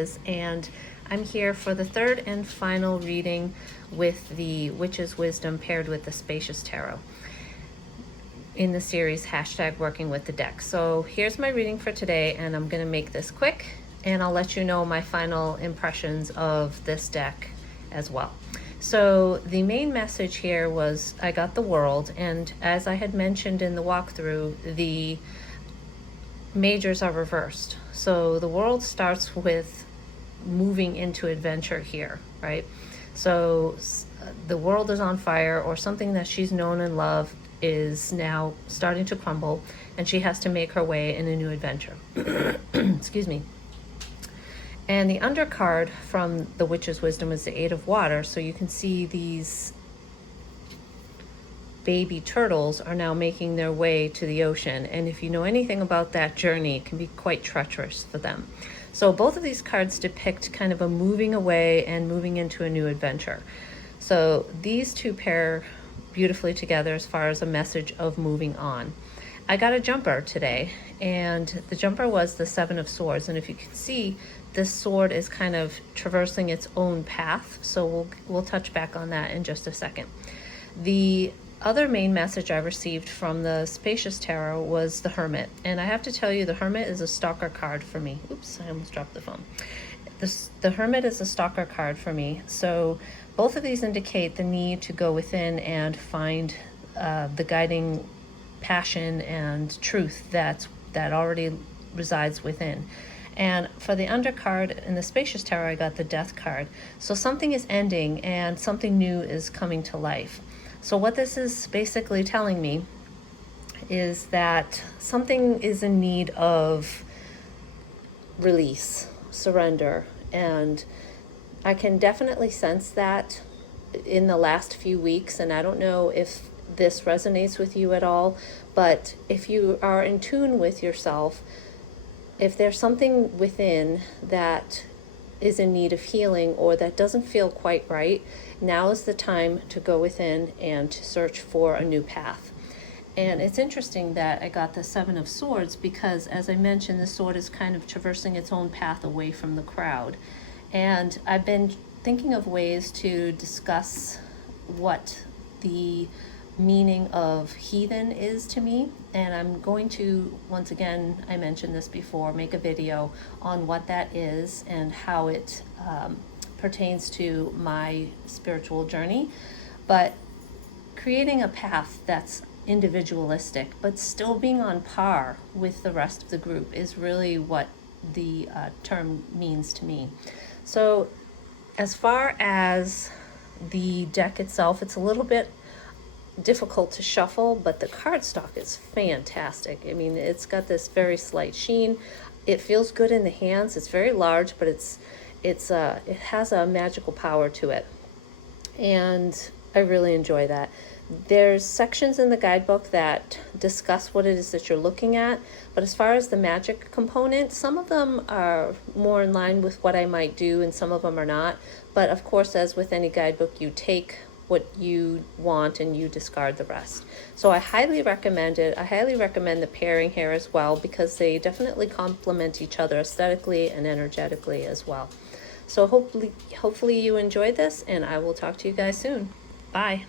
Spaces, and I'm here for the third and final reading with the Witch's Wisdom paired with the Spacious Tarot in the series #working with the deck. So here's my reading for today, and I'm going to make this quick, and I'll let you know my final impressions of this deck as well. So the main message here was I got the World, and as I had mentioned in the walkthrough, the majors are reversed. So the World starts with moving into adventure here, right? So the world is on fire, or something that she's known and loved is now starting to crumble, and she has to make her way in a new adventure. Excuse me. And the undercard from the Witch's Wisdom is the Eight of Water. So you can see these baby turtles are now making their way to the ocean. And if you know anything about that journey, it can be quite treacherous for them. So both of these cards depict kind of a moving away and moving into a new adventure. So these two pair beautifully together as far as a message of moving on. I got a jumper today, and the jumper was the Seven of Swords. And if you can see, this sword is kind of traversing its own path. So we'll touch back on that in just a second. The other main message I received from the Spacious Tarot was the Hermit. And I have to tell you, the Hermit is a stalker card for me. Oops, I almost dropped the phone. The Hermit is a stalker card for me. So both of these indicate the need to go within and find the guiding passion and truth that already resides within. And for the undercard in the Spacious Tarot, I got the Death card. So something is ending and something new is coming to life. So what this is basically telling me is that something is in need of release, surrender, and I can definitely sense that in the last few weeks. And I don't know if this resonates with you at all, but if you are in tune with yourself, if there's something within that is in need of healing or that doesn't feel quite right, now is the time to go within and to search for a new path. And it's interesting that I got the Seven of Swords because, as I mentioned, the sword is kind of traversing its own path away from the crowd. And I've been thinking of ways to discuss what the meaning of heathen is to me, and I'm going to, once again, I mentioned this before, make a video on what that is and how it pertains to my spiritual journey. But creating a path that's individualistic but still being on par with the rest of the group is really what the term means to me. So as far as the deck itself, it's a little bit difficult to shuffle, but the cardstock is fantastic. I mean, it's got this very slight sheen. It feels good in the hands. It's very large, but it has a magical power to it, and I really enjoy that. There's sections in the guidebook that discuss what it is that you're looking at, but as far as the magic component, some of them are more in line with what I might do and some of them are not. But of course, as with any guidebook, you take what you want and you discard the rest. So I highly recommend it. I highly recommend the pairing here as well, because they definitely complement each other aesthetically and energetically as well. So hopefully you enjoyed this, and I will talk to you guys soon. Bye.